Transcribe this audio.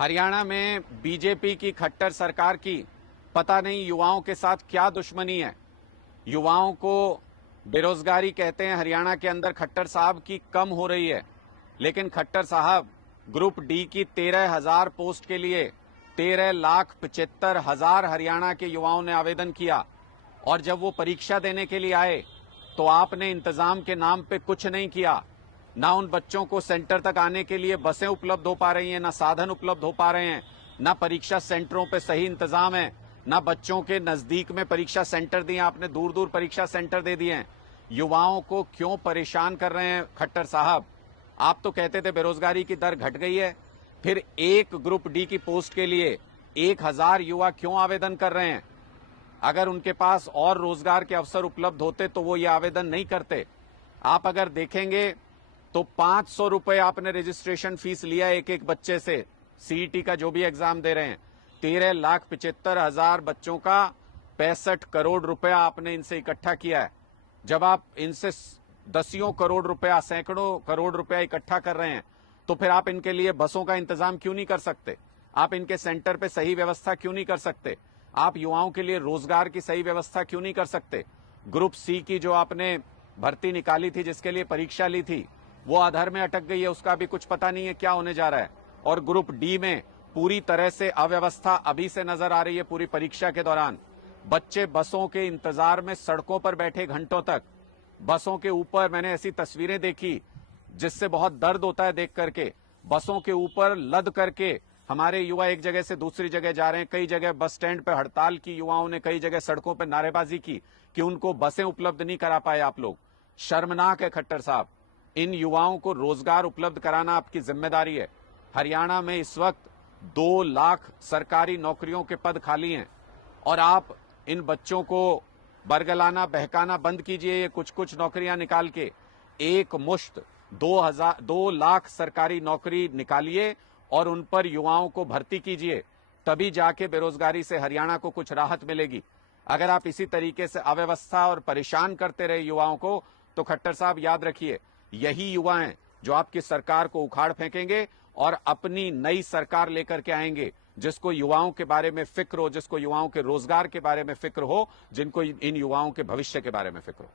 हरियाणा में बीजेपी की खट्टर सरकार की पता नहीं युवाओं के साथ क्या दुश्मनी है। युवाओं को बेरोजगारी कहते हैं हरियाणा के अंदर खट्टर साहब की कम हो रही है, लेकिन खट्टर साहब ग्रुप डी की 13,000 पोस्ट के लिए 13,75,000 हरियाणा के युवाओं ने आवेदन किया और जब वो परीक्षा देने के लिए आए तो आपने इंतजाम के नाम पे कुछ नहीं किया। ना उन बच्चों को सेंटर तक आने के लिए बसें उपलब्ध हो पा रही हैं, ना साधन उपलब्ध हो पा रहे हैं, ना परीक्षा सेंटरों पे सही इंतजाम है, ना बच्चों के नजदीक में परीक्षा सेंटर दिए, आपने दूर दूर परीक्षा सेंटर दे दिए हैं। युवाओं को क्यों परेशान कर रहे हैं खट्टर साहब? आप तो कहते थे बेरोजगारी की दर घट गई है, फिर एक ग्रुप डी की पोस्ट के लिए 1,000 युवा क्यों आवेदन कर रहे हैं? अगर उनके पास और रोजगार के अवसर उपलब्ध होते तो वो ये आवेदन नहीं करते। आप अगर देखेंगे तो 500 रुपए आपने रजिस्ट्रेशन फीस लिया एक एक बच्चे से, सीईटी का जो भी एग्जाम दे रहे हैं। 13,75,000 बच्चों का 65 करोड़ रुपया आपने इनसे इकट्ठा किया है। जब आप इनसे दसियों करोड़ रुपया, सैकड़ों करोड़ रुपया इकट्ठा कर रहे हैं तो फिर आप इनके लिए बसों का इंतजाम क्यों नहीं कर सकते? आप इनके सेंटर पे सही व्यवस्था क्यों नहीं कर सकते? आप युवाओं के लिए रोजगार की सही व्यवस्था क्यों नहीं कर सकते? ग्रुप सी की जो आपने भर्ती निकाली थी, जिसके लिए परीक्षा ली थी, वो आधार में अटक गई है, उसका भी कुछ पता नहीं है क्या होने जा रहा है। और ग्रुप डी में पूरी तरह से अव्यवस्था अभी से नजर आ रही है। पूरी परीक्षा के दौरान बच्चे बसों के इंतजार में सड़कों पर बैठे घंटों तक, बसों के ऊपर मैंने ऐसी तस्वीरें देखी जिससे बहुत दर्द होता है देख करके। बसों के ऊपर लद करके हमारे युवा एक जगह से दूसरी जगह जा रहे हैं। कई जगह बस स्टैंड पर हड़ताल की युवाओं ने, कई जगह सड़कों पर नारेबाजी की कि उनको बसें उपलब्ध नहीं करा पाए आप लोग। शर्मनाक है खट्टर साहब। इन युवाओं को रोजगार उपलब्ध कराना आपकी जिम्मेदारी है। हरियाणा में इस वक्त 2 लाख सरकारी नौकरियों के पद खाली हैं और आप इन बच्चों को बरगलाना, बहकाना बंद कीजिए। ये कुछ कुछ नौकरियां निकाल के एक मुश्त 2 लाख सरकारी नौकरी निकालिए और उन पर युवाओं को भर्ती कीजिए, तभी जाके बेरोजगारी से हरियाणा को कुछ राहत मिलेगी। अगर आप इसी तरीके से अव्यवस्था और परेशान करते रहे युवाओं को तो खट्टर साहब याद रखिए, यही युवा हैं जो आपकी सरकार को उखाड़ फेंकेंगे और अपनी नई सरकार लेकर के आएंगे, जिसको युवाओं के बारे में फिक्र हो, जिसको युवाओं के रोजगार के बारे में फिक्र हो, जिनको इन युवाओं के भविष्य के बारे में फिक्र हो।